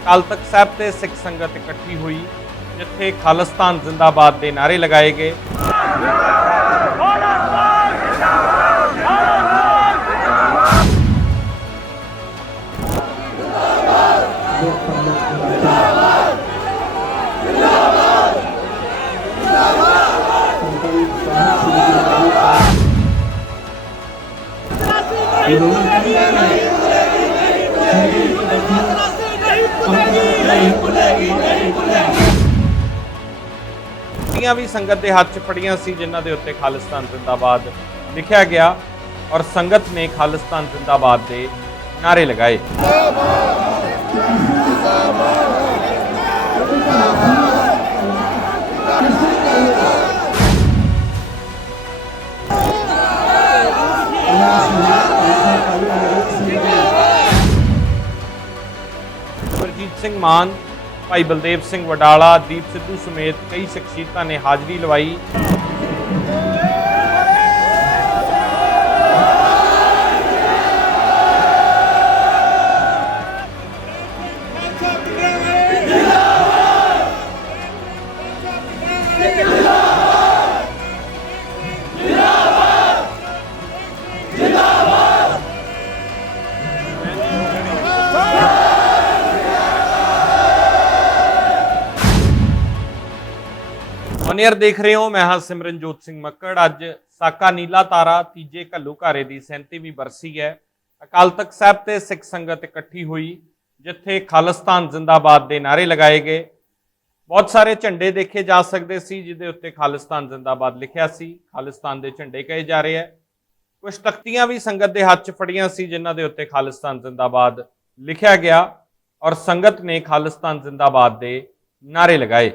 अकाल तख्त साहिब ते सिख संगत इकट्ठी हुई, जिथे खालिस्तान जिंदाबाद के नारे लगाए गए। भी संगत के हाथ च फड़ियां सी, जिन्हां दे उत्ते खालिस्तान जिंदाबाद लिखा गया और संगत ने खालिस्तान जिंदाबाद के नारे लगाए। गुरजीत सिंह मान, भाई बलदेव सिंह वडाला, दीप सिद्धू समेत कई शख्सियतां ने हाजरी लवाई। ऑनियर देख रहे हो, मैं हाँ सिमरनजोत सिंह मक्कड़। अज साका नीला तारा तीजे घल्लूघारे की 37वीं बरसी है। अकाल तख्त साहिब ते सिख संगत इकट्ठी हुई, जिथे खालिस्तान जिंदाबाद के नारे लगाए गए। बहुत सारे झंडे देखे जा सकते सी, जिहदे उत्ते खालिस्तान जिंदाबाद लिखिया सी। खालिस्तान के झंडे कहे जा रहे हैं। कुछ तख्तियां भी संगत के हाथ च फड़ियां सी, जिन्हां दे उत्ते खालिस्तान जिंदाबाद लिखा गया और संगत ने खालिस्तान जिंदाबाद के नारे लगाए।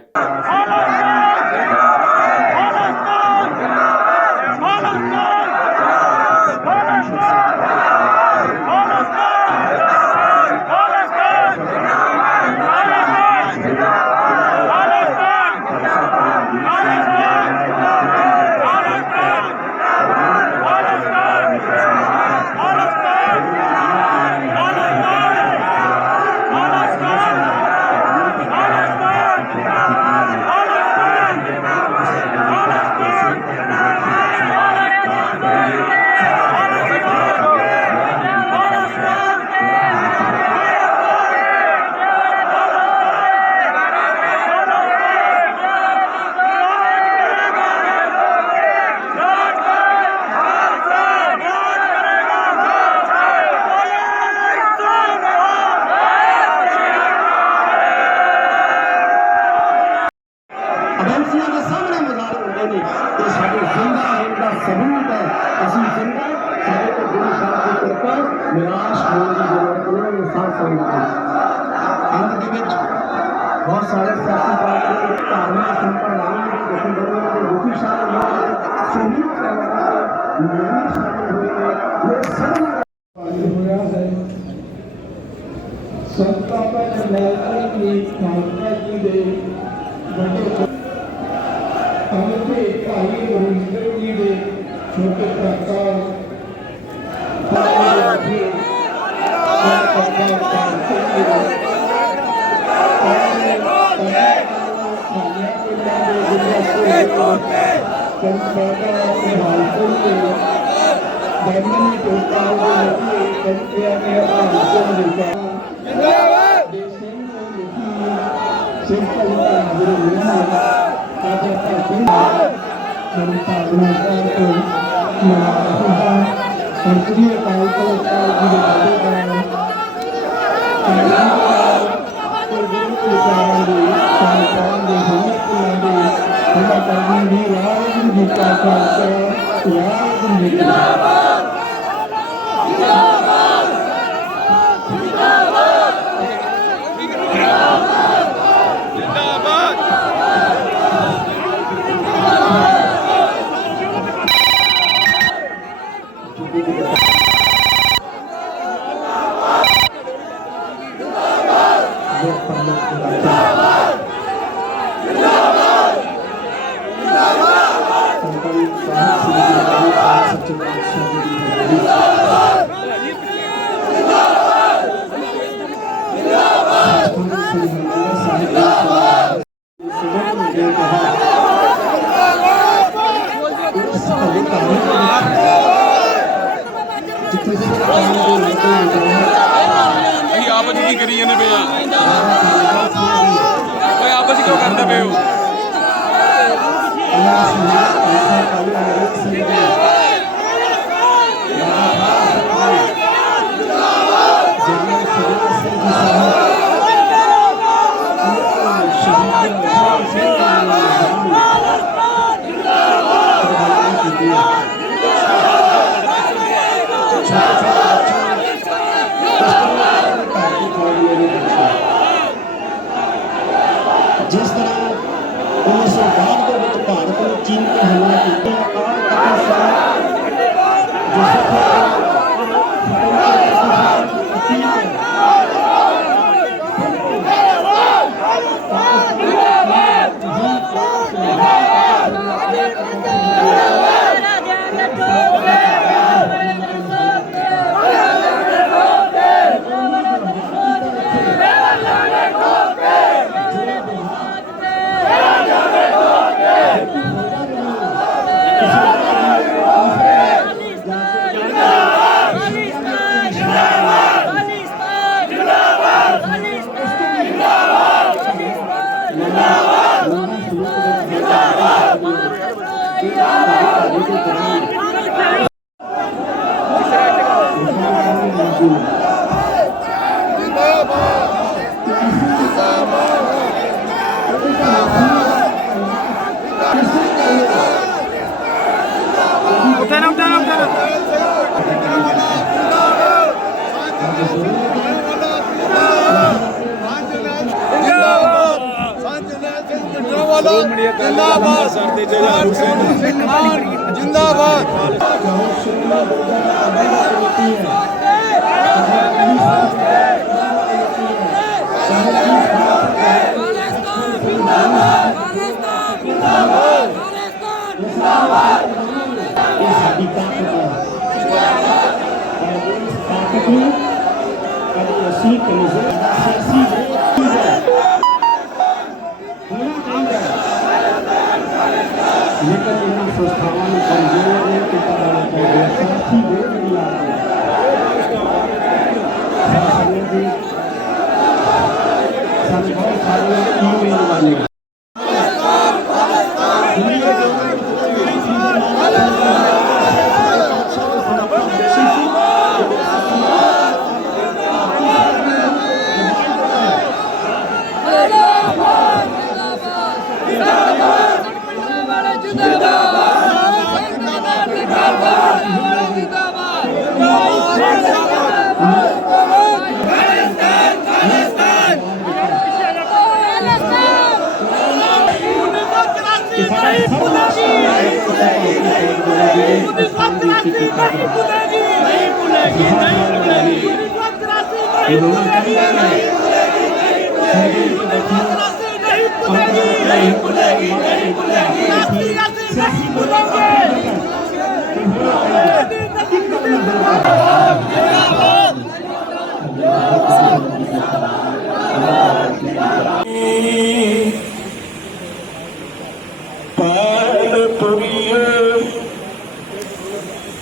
निराश होने की जरूरत नहीं है। साफ अंत बहुत सारे सियासी पार्टी धार्मिक संप्रदायों के गठबंधन के दुखी शामिल हुए, शहीद शामिल हुए, ये सब होया है। संता पर नैतिक की मानता की दे बड़े अमिते भाई रविंद्र जी दे छोटे काका जिंदाबाद ਰਹੇ ਆ ਓਏ ਆਪਸ ਕਿਉਂ ਕਰਦੇ ਪਏ ਹੋ जिस तरह 1962 के ਵਿੱਚ ਭਾਰਤ ਨੇ ਚੀਨ ਤੇ ਹਮਲਾ ਕੀਤਾ ਔਰ ਪਾਕਿਸਤਾਨ जिंदाबाद जिंदाबाद लेकिन इन संस्थाओं में कमजोर है कि साथी बहुत सारे ईमेल वाले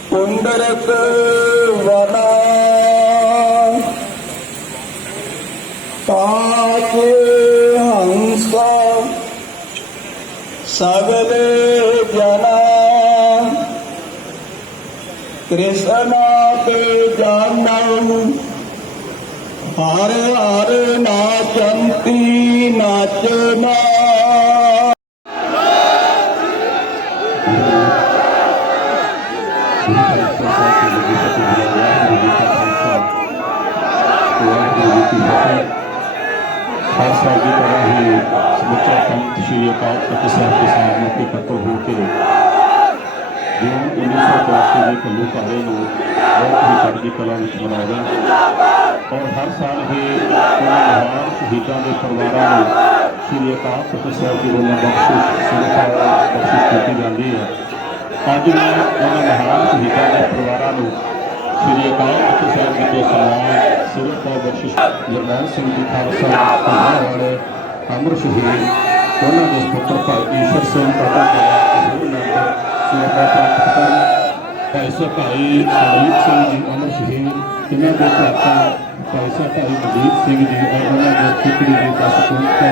पुंडरक वना ताके हंसा सगले जना कृष्णा पे जानऊ हर हर नाचंती नाचना हर साल की तरह ही समੁੱਚਾ ਪੰਥ श्री अकाल तख्त ਸਾਹਿਬ के सामने इकट्ठा हो के जून 1984 ਦੇ ਘੱਲੂਘਾਰੇ ਨੂੰ ਬਹੁਤ ਹੀ ਚੜ੍ਹਦੀ ਕਲਾ ਵਿੱਚ ਮਨਾਉਂਦਾ और हर साल ही ਉਹਨਾਂ ਮਹਾਨ ਸ਼ਹੀਦਾਂ ਦੇ ਪਰਿਵਾਰਾਂ ਨੂੰ श्री अकाल तख्त ਸਾਹਿਬ ਦੀ ਵੱਲੋਂ ਬਖਸ਼ਿਸ਼ ਕੀਤੀ ਜਾਂਦੀ ਹੈ। ਅੱਜ ਮੈਂ ਉਹਨਾਂ ਮਹਾਨ ਸ਼ਹੀਦਾਂ ਦੇ ਪਰਿਵਾਰਾਂ ਨੂੰ श्री अकाल तख्त ਸਾਹਿਬ ਜੀ ਤੋਂ ਸਨਮਾਨ ਸਿਰਫ और बख्शिश ਜਰਨੈਲ ਸਿੰਘ ਜੀ ਖਾਲਸਾ ਵਾਲੇ अमर शहीद उन्होंने के पुत्र भाई ईश्वर सिंह का प्राप्त कर ਭਾਈ ਸਾਹਿਬ ਭਾਈ ਹਰਦੀਪ ਸਿੰਘ ਜੀ ਅਮਰ ਸ਼ਹੀਦ, ਇਹਨਾਂ ਦੇ ਭਰਾਤਾ ਭਾਈ ਸਾਹਿਬ ਭਾਈ ਮਨਜੀਤ ਸਿੰਘ ਜੀ ਔਰ ਉਹਨਾਂ ਦੇ ਖਿੱਚੜੀ ਦੀ ਦਸਤੂਤ ਹੈ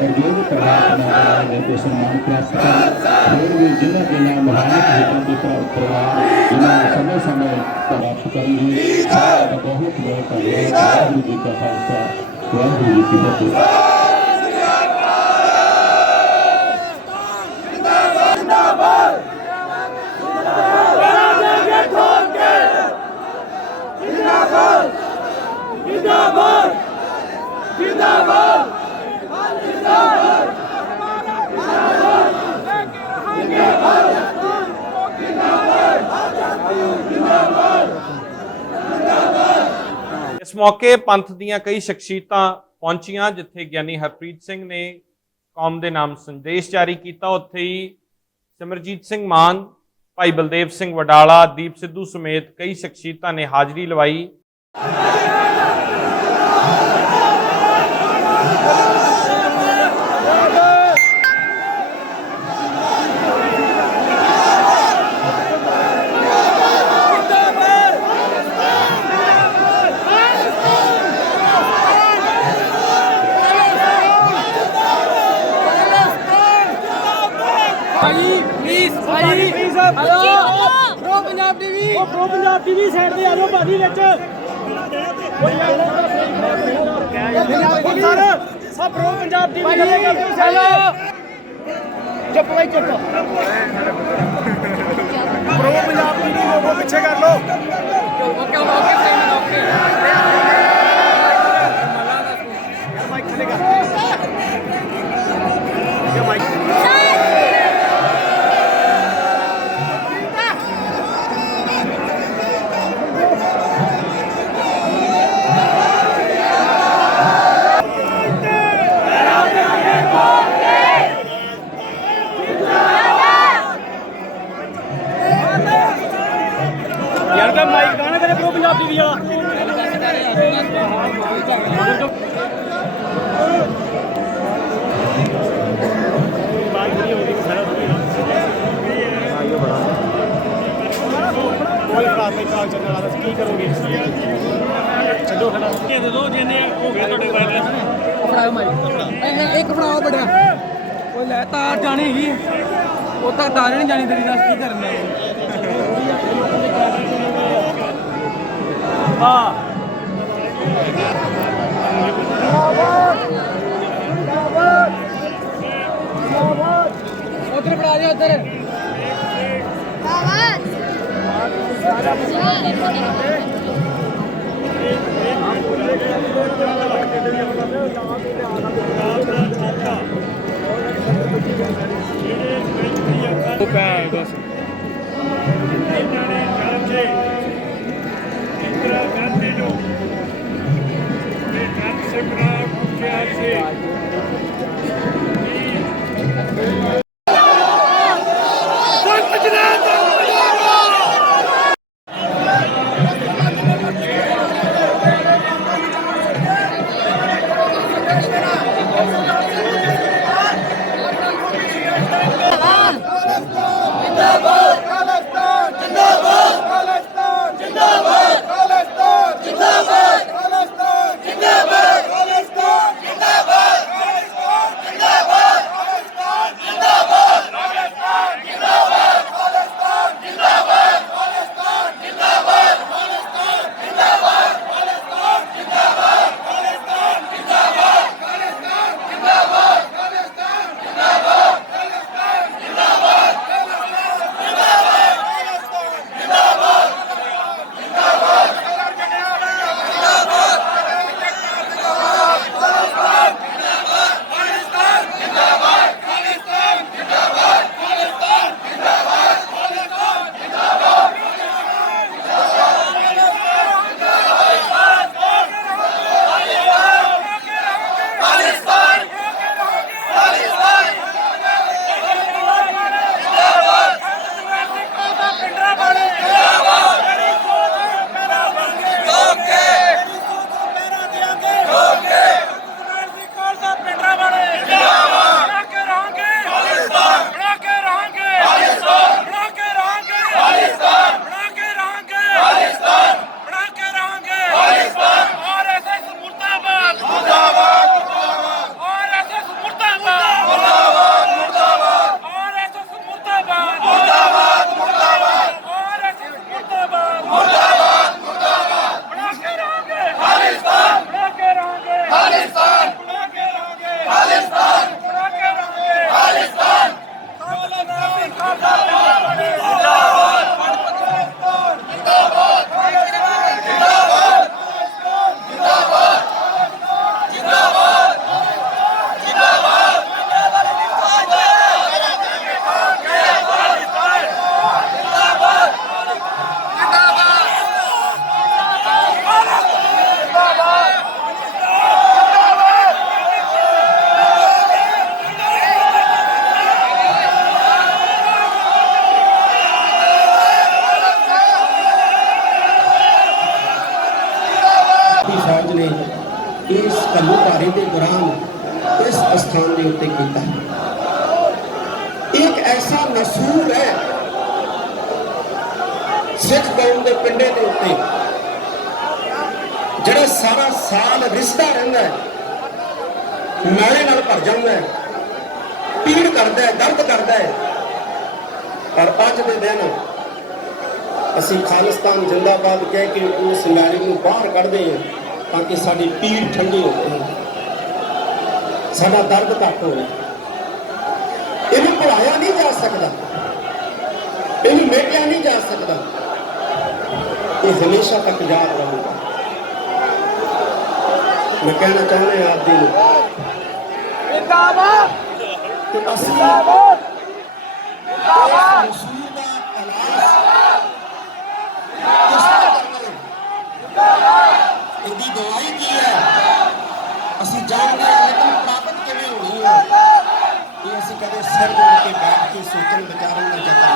ਔਰ ਜੋ ਵੀ ਪਰਮਾਤਮਾ ਬਣਾਏ ਨੇ ਤੇ ਸਨਮਾਨ ਪ੍ਰਾਪਤ ਕਰ। ਹੋਰ ਵੀ ਜਿਨ੍ਹਾਂ ਮਹਾਨ ਸ਼ਹੀਦਾਂ ਦੇ ਪਰਿਵਾਰ ਜਿਨ੍ਹਾਂ ਨੂੰ ਸਮੇਂ ਪ੍ਰਾਪਤ ਕਰਨਗੇ, ਸਾਰਿਆਂ ਦਾ ਬਹੁਤ ਬਹੁਤ ਧੰਨਵਾਦ। ਵਾਹਿਗੁਰੂ ਜੀ ਕਾ ਖਾਲਸਾ, ਵਾਹਿਗੁਰੂ ਜੀ ਕੀ ਫਤਿਹ। ਇਸ ਮੌਕੇ ਪੰਥ ਦੀਆਂ ਕਈ ਸ਼ਖਸੀਅਤਾਂ ਪਹੁੰਚੀਆਂ, ਜਿੱਥੇ ਗਿਆਨੀ ਹਰਪ੍ਰੀਤ ਸਿੰਘ ਨੇ ਕੌਮ ਦੇ ਨਾਮ ਸੰਦੇਸ਼ ਜਾਰੀ ਕੀਤਾ। ਉੱਥੇ ਹੀ ਸਿਮਰਜੀਤ ਸਿੰਘ ਮਾਨ, ਭਾਈ ਬਲਦੇਵ ਸਿੰਘ ਵਡਾਲਾ, ਦੀਪ ਸਿੱਧੂ ਸਮੇਤ ਕਈ ਸ਼ਖਸੀਅਤਾਂ ਨੇ ਹਾਜ਼ਰੀ ਲਵਾਈ। ਪ੍ਰੋ ਪੰਜਾਬ ਟੀਵੀ ਸਾਈਡ ਤੇ ਆ ਜਾਓ ਭਾਜੀ ਵਿੱਚ ਸਭ ਪ੍ਰੋ ਪੰਜਾਬ ਟੀਵੀ ਚੁੱਪ ਬਾਈ ਚੁੱਪ ਪ੍ਰੋ ਪੰਜਾਬ ਟੀਵੀ ਲੋਗੋ ਪਿੱਛੇ ਕਰ ਲਓ ਓਕੇ ਮਾਈਕ ਥੱਲੇ ਕਰ ਮਾਈਕ यार का माइक गाना करे प्रो पंजाब टीवी वाला की करोगे छो खड़ा दो जिन्ने हो गए एक बनाओ बड़ा वो लै तार जानी ही वो तक तार नहीं जानी तेरी दस की करना उधर बढ़ा दिया उधर ਘਾਰੇ ਦੇ ਦੌਰਾਨ ਇਸ ਸਥਾਨ ਦੇ ਉੱਤੇ ਕੀਤਾ। ਇੱਕ ਐਸਾ ਨਸੂਰ ਹੈ ਸਿੱਖ ਕੌਮ ਦੇ ਪਿੰਡੇ ਦੇ ਉੱਤੇ ਜਿਹੜਾ ਸਾਰਾ ਸਾਲ ਰਿਸਦਾ ਰਹਿੰਦਾ ਹੈ, ਨਾਲੇ ਨਾਲ ਭਰ ਜਾਂਦਾ ਹੈ, ਪੀੜ ਕਰਦਾ ਹੈ, ਦਰਦ ਕਰਦਾ ਹੈ। ਪਰ ਅੱਜ ਦੇ ਦਿਨ ਅਸੀਂ ਖਾਲਿਸਤਾਨ ਜ਼ਿੰਦਾਬਾਦ ਕਹਿ ਕੇ ਉਸ ਨਾਰੇ ਨੂੰ ਬਾਹਰ ਕੱਢਦੇ ਹਾਂ ਤਾਂ ਕਿ ਸਾਡੀ ਪੀੜ ਠੰਡੀ ਹੋਵੇ, ਸਾਡਾ ਦਰਦ ਘੱਟ ਹੋਵੇ। ਇਹਨੂੰ ਭੁਲਾਇਆ ਨਹੀਂ ਜਾ ਸਕਦਾ, ਇਹਨੂੰ ਮੇਟਿਆ ਨਹੀਂ ਜਾ ਸਕਦਾ, ਇਹ ਹਮੇਸ਼ਾ ਤੱਕ ਯਾਦ ਰਹੂਗਾ। मैं कहना चाहते हैं आप दिन कि असली इसकी दवाई की है असं जानते हैं, लेकिन प्राप्त किमें होनी है ये असं कदे सिर के बैठ के सोचने विचारन में जाता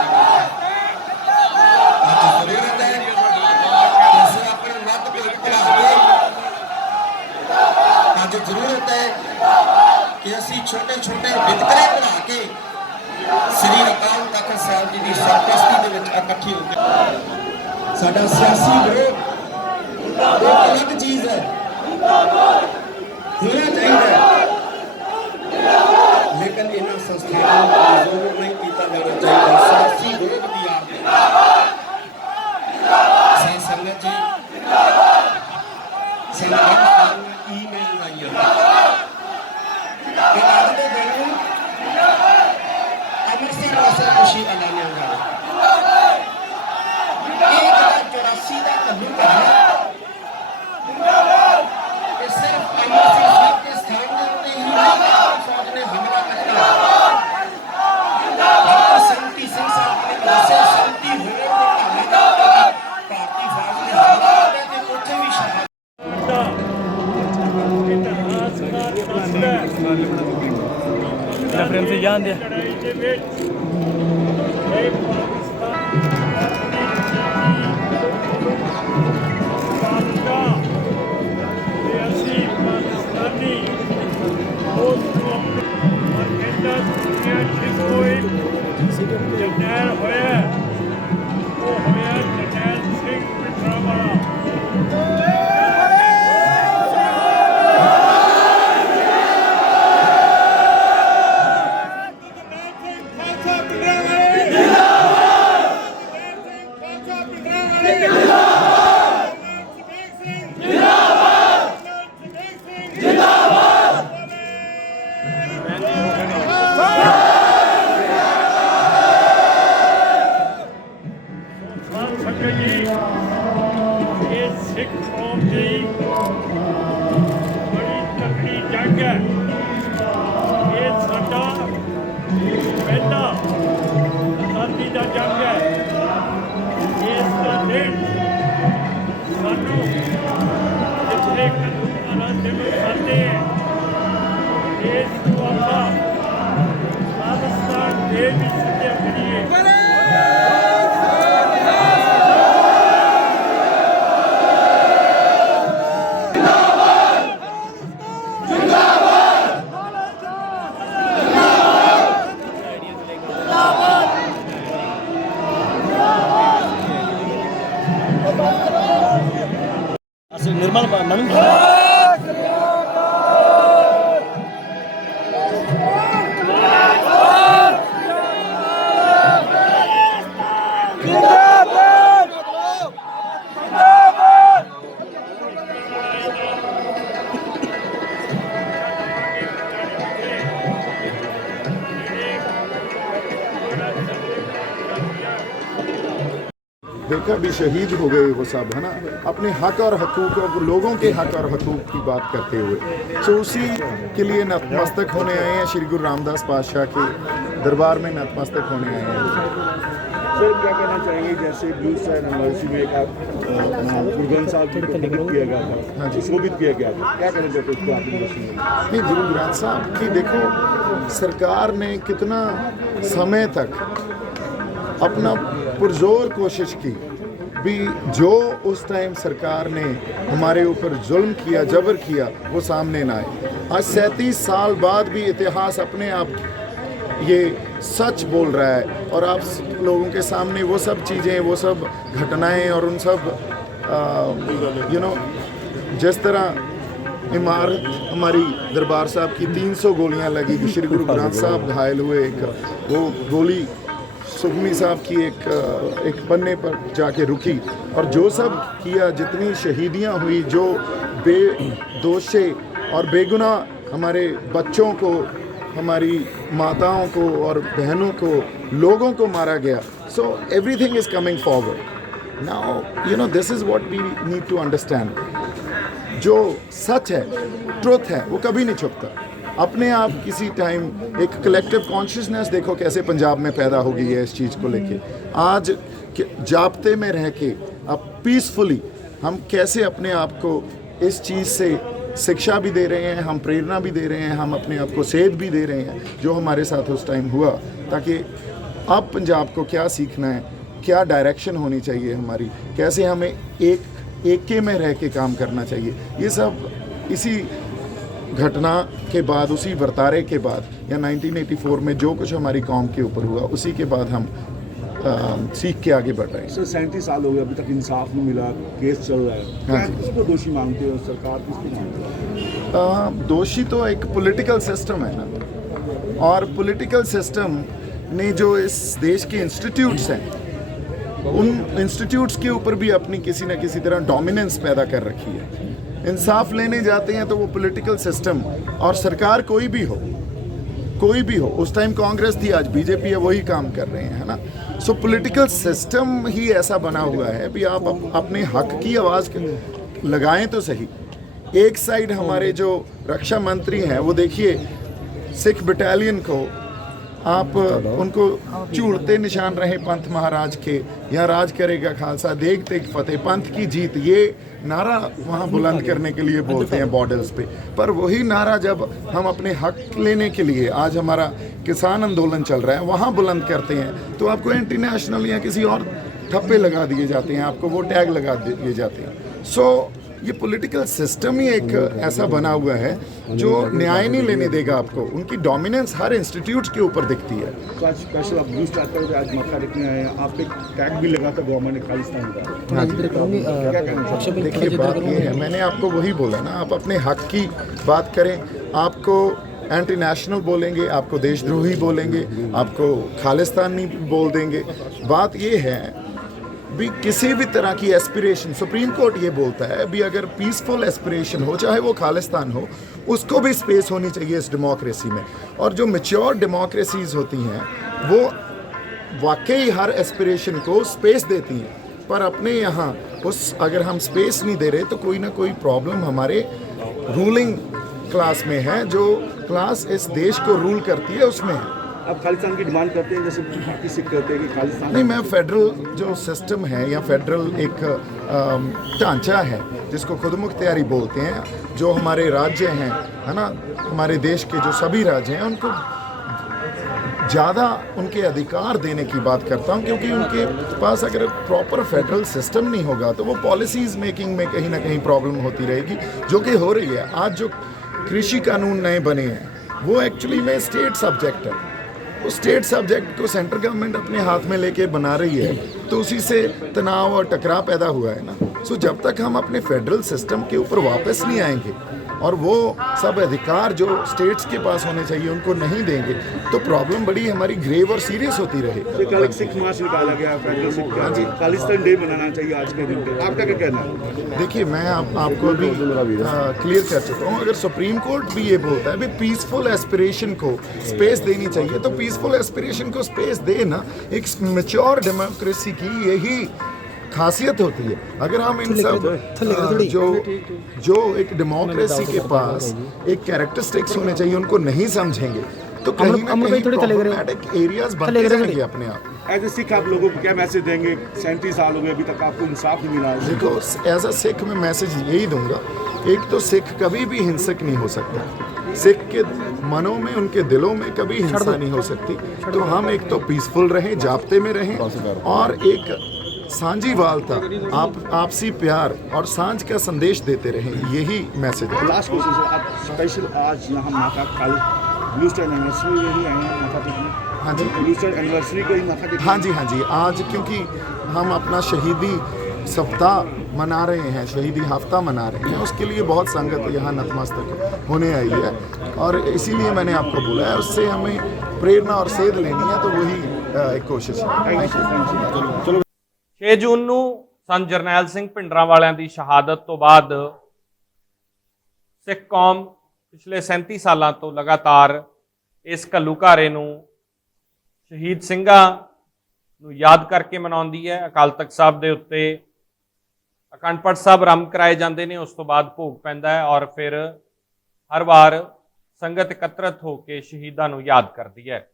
जरूरत है कि असं अपने मतभेद भुला के ਅੱਜ ਜ਼ਰੂਰਤ ਹੈ ਕਿ ਅਸੀਂ ਛੋਟੇ ਛੋਟੇ ਵਿਤਕਰੇ ਬਣਾ ਕੇ ਸ੍ਰੀ ਅਕਾਲ ਤਖਤ ਸਾਹਿਬ ਜੀ ਦੀ ਸਰਪ੍ਰਸਤੀ ਦੇ ਵਿੱਚ ਇਕੱਠੇ ਹੋ ਕੇ ਸਾਡਾ ਸਿਆਸੀ ਵਿਰੋਧ ਇੱਕ ਅਲੱਗ ਚੀਜ਼ ਹੈ, ਹੋਣਾ ਚਾਹੀਦਾ ਹੈ, ਲੇਕਿਨ ਇਹਨਾਂ ਸੰਸਥਾਵਾਂ ਨੂੰ ਜ਼ੋਰ ਨਹੀਂ ਕੀਤਾ ਜਾਣਾ ਚਾਹੀਦਾ ਸਿਆਸੀ ਵਿਰੋਧ ਦੀ ਆੜ ਵਿੱਚ। ਸਾਧ ਸੰਗਤ ਜੀ ਸੰਗਤ ईमेल आई है आज के दिन अमृतसर वास्ते खुशी ऐलानिया जा रहा 84 का कल्लू है सिर्फ अमृतसर साहब के स्थान के उत्ते ही फौज ने हमला किया। संती सिंह साहब ने दस्या संती होने के भारतीय फौज ने हमला किया कि उत्थे भी शहादत रेफरेंस जान दे जरनैल होया वो होया जरनैल सिंह पिछड़ावाला। सिख कौम की बड़ी तकड़ी जंग है, ये साडा पहला आज़ादी का जंग है। इसका दिन सानू जिथे कानून दिवस आते हैं देश को अपना पाकिस्तान देश की सत्या करिए। निर्मल नवीन देखा भी शहीद हो गए वो सब, है ना, अपने हक और हकूक और लोगों के हक और हकूक की बात करते हुए। तो उसी के लिए नतमस्तक होने आए हैं, श्री गुरु रामदास पातशाह के दरबार में नतमस्तक होने आए हैं। सर क्या कहना चाहेंगे, जैसे ब्लू स्टार यूनिवर्सिटी में एक गुरु ग्रंथ साहब को खत्म किया गया था, हाँ जी, शोभित किया गया था, क्या कहना चाहते हैं उसको? नहीं, गुरु ग्रंथ साहब की देखो सरकार ने कितना समय तक अपना पुरजोर कोशिश की भी, जो उस टाइम सरकार ने हमारे ऊपर जुल्म किया, जबर किया, वो सामने ना आए। आज 37 साल बाद भी इतिहास अपने आप ये सच बोल रहा है और आप लोगों के सामने वो सब चीज़ें, वो सब घटनाएं और उन सब जिस तरह इमारत हमारी दरबार साहब की 300 गोलियां लगी, श्री गुरु ग्रंथ साहब घायल हुए, वो गोली सुखमी साहब की एक पन्ने पर जाके रुकी, और जो सब किया, जितनी शहीदियां हुई, जो बेदोषे और बेगुनाह हमारे बच्चों को, हमारी माताओं को और बहनों को, लोगों को मारा गया. So everything is coming forward now. This is what we need to understand. जो सच है, ट्रुथ है, वो कभी नहीं छुपता. अपने आप किसी टाइम एक कलेक्टिव कॉन्शियसनेस देखो कैसे पंजाब में पैदा हो गई है इस चीज़ को लेके. आज जाब्ते में रह के अब पीसफुली हम कैसे अपने आप को इस चीज़ से शिक्षा भी दे रहे हैं, हम प्रेरणा भी दे रहे हैं, हम अपने आप को सेध भी दे रहे हैं जो हमारे साथ उस टाइम हुआ, ताकि अब पंजाब को क्या सीखना है, क्या डायरेक्शन होनी चाहिए हमारी, कैसे हमें एक में रह के काम करना चाहिए. ये सब इसी घटना के बाद, उसी वर्तारे के बाद, या 1984 में जो कुछ हमारी कौम के ऊपर हुआ, उसी के बाद हम सीख के आगे बढ़ रहे हैं. सर 37 साल हो गए, अभी तक इंसाफ नहीं मिला, केस चल रहा है. हाँ जी. किसको दोषी मानते हो, सरकार किसको मानते हो? दोषी तो एक पॉलिटिकल सिस्टम है ना, और पॉलिटिकल सिस्टम ने जो इस देश के इंस्टीट्यूट्स हैं, उन इंस्टीट्यूट्स के ऊपर भी अपनी किसी न किसी तरह डोमिनेंस पैदा कर रखी है. इंसाफ लेने जाते हैं तो वो पॉलिटिकल सिस्टम और सरकार कोई भी हो, उस टाइम कांग्रेस थी, आज बीजेपी है, वही काम कर रहे हैं, है ना. सो पॉलिटिकल सिस्टम ही ऐसा बना हुआ है भी आप अपने हक की आवाज़ लगाएं तो सही. एक साइड हमारे जो रक्षा मंत्री हैं, वो देखिए सिख बटालियन को आप उनको चूड़ते निशान रहे पंथ महाराज के, या राज करेगा खालसा, देख तेग फतेह, पंथ की जीत, ये नारा वहाँ बुलंद करने के लिए बोलते हैं बॉर्डर्स पे. पर वही नारा जब हम अपने हक लेने के लिए, आज हमारा किसान आंदोलन चल रहा है, वहाँ बुलंद करते हैं, तो आपको इंटरनेशनल या किसी और ठप्पे लगा दिए जाते हैं, आपको वो टैग लगा दिए जाते हैं. सो ये पॉलिटिकल सिस्टम ही एक ऐसा बना हुआ है जो न्याय नहीं लेने देगा आपको. उनकी डोमिनेंस हर इंस्टीट्यूट के ऊपर दिखती है. तो आज स्पेशल आप न्यूज़ स्टार्ट करोगे, आज मक्का देखने आए हैं, आप पे टैग भी लगा था गवर्नमेंट ने खालिस्तान का. हाँ जी. देखिए बात ये है, मैंने आपको वही बोला ना, आप अपने हक की बात करें, आपको एंटी नेशनल बोलेंगे, आपको देशद्रोही बोलेंगे, आपको खालिस्तानी बोल देंगे. बात ये है भी किसी भी तरह की एस्पिरेशन, सुप्रीम कोर्ट ये बोलता है भी अगर पीसफुल एस्पिरेशन हो, चाहे वो खालिस्तान हो, उसको भी स्पेस होनी चाहिए इस डेमोक्रेसी में. और जो मैच्योर डेमोक्रेसीज होती हैं वो वाकई हर एस्पिरेशन को स्पेस देती हैं. पर अपने यहाँ अगर हम स्पेस नहीं दे रहे तो कोई ना कोई प्रॉब्लम हमारे रूलिंग क्लास में है, जो क्लास इस देश को रूल करती है उसमें है. आप खालिस्तान की डिमांड करते हैं, जैसे बाकी सिख करते हैं कि खालिस्तान नहीं. मैं फेडरल जो सिस्टम है या फेडरल एक ढांचा है जिसको खुद मुख्तियारी बोलते हैं, जो हमारे राज्य हैं, है ना, हमारे देश के जो सभी राज्य हैं, उनको ज़्यादा उनके अधिकार देने की बात करता हूँ, क्योंकि उनके पास अगर प्रॉपर फेडरल सिस्टम नहीं होगा तो वो पॉलिसीज़ मेकिंग में कहीं ना कहीं प्रॉब्लम होती रहेगी, जो कि हो रही है. आज जो कृषि कानून नए बने हैं वो एक्चुअली में स्टेट सब्जेक्ट है. उस स्टेट सब्जेक्ट को सेंट्रल गवर्नमेंट अपने हाथ में लेके बना रही है, तो उसी से तनाव और टकराव पैदा हुआ है ना. सो जब तक हम अपने फेडरल सिस्टम के ऊपर वापस नहीं आएंगे और वो सब अधिकार जो स्टेट्स के पास होने चाहिए उनको नहीं देंगे, तो प्रॉब्लम बड़ी हमारी ग्रेव और सीरियस होती रहेगी. कल एक सिख मार्च निकाला गया, फेडरल सिख का, खालिस्तान डे मनाना चाहिए आज के दिन पे. आपका क्या कहना है? देखिए मैं आपको अभी क्लियर कर चुका हूँ. अगर सुप्रीम कोर्ट भी ये बोलता है भी पीसफुल एस्पिरेशन को स्पेस देनी चाहिए, तो पीसफुल एस्पिरेशन को स्पेस देना एक मैच्योर डेमोक्रेसी की यही खासियत होती है. अगर हम इन सब जो एक डेमोक्रेसी के पास एक कैरेक्टरिस्टिक्स होने चाहिए उनको नहीं समझेंगे, तो कहीं ना कहीं प्रॉब्लमैटिक एरियाज बनते जाएंगे अपने आप. एज ए सिख आप लोगों को क्या मैसेज देंगे? 37 साल हो गए, अभी तक आपको इंसाफ नहीं मिला. देखो, एज अ सिख मैं मैसेज यही दूंगा, एक तो सिख कभी भी हिंसक नहीं हो सकता. सिख के मनों में, उनके दिलों में कभी हिंसा नहीं हो सकती. तो हम एक तो पीसफुल रहें, जाब्ते में रहें, और एक साझीवालता, आपसी प्यार और सांझ का संदेश देते रहें, यही मैसेज है। लास्ट क्वेश्चन सर, आप स्पेशल आज यहाँ माथा कल ब्लू स्टार एनिवर्सरी में ही आए हैं माथा टेकने? हाँ जी, ब्लू स्टार एनिवर्सरी को ही माथा टेकने? हाँ जी, हाँ जी। आज क्योंकि हम अपना शहीदी सप्ताह मना रहे हैं, शहीदी हफ्ता मना रहे हैं, उसके लिए बहुत संगत यहाँ नतमस्तक होने आई है और इसीलिए मैंने आपको बोला है, उससे हमें प्रेरणा और सेध लेनी है, तो वही एक कोशिश है। चलो 6 ਜੂਨ ਨੂੰ ਸੰਤ ਜਰਨੈਲ ਸਿੰਘ ਭਿੰਡਰਾਂਵਾਲਿਆਂ ਦੀ ਸ਼ਹਾਦਤ ਤੋਂ ਬਾਅਦ ਸਿੱਖ ਕੌਮ ਪਿਛਲੇ 37 ਸਾਲਾਂ ਤੋਂ ਲਗਾਤਾਰ ਇਸ ਘੱਲੂਘਾਰੇ ਨੂੰ ਸ਼ਹੀਦ ਸਿੰਘਾਂ ਨੂੰ ਯਾਦ ਕਰਕੇ ਮਨਾਉਂਦੀ ਹੈ। ਅਕਾਲ ਤਖਤ ਸਾਹਿਬ ਦੇ ਉੱਤੇ ਅਖੰਡ ਪਾਠ ਸਾਹਿਬ ਆਰੰਭ ਕਰਾਏ ਜਾਂਦੇ ਨੇ, ਉਸ ਤੋਂ ਬਾਅਦ ਭੋਗ ਪੈਂਦਾ ਹੈ ਔਰ ਫਿਰ ਹਰ ਵਾਰ ਸੰਗਤ ਇਕੱਤਰਤ ਹੋ ਕੇ ਸ਼ਹੀਦਾਂ ਨੂੰ ਯਾਦ ਕਰਦੀ ਹੈ।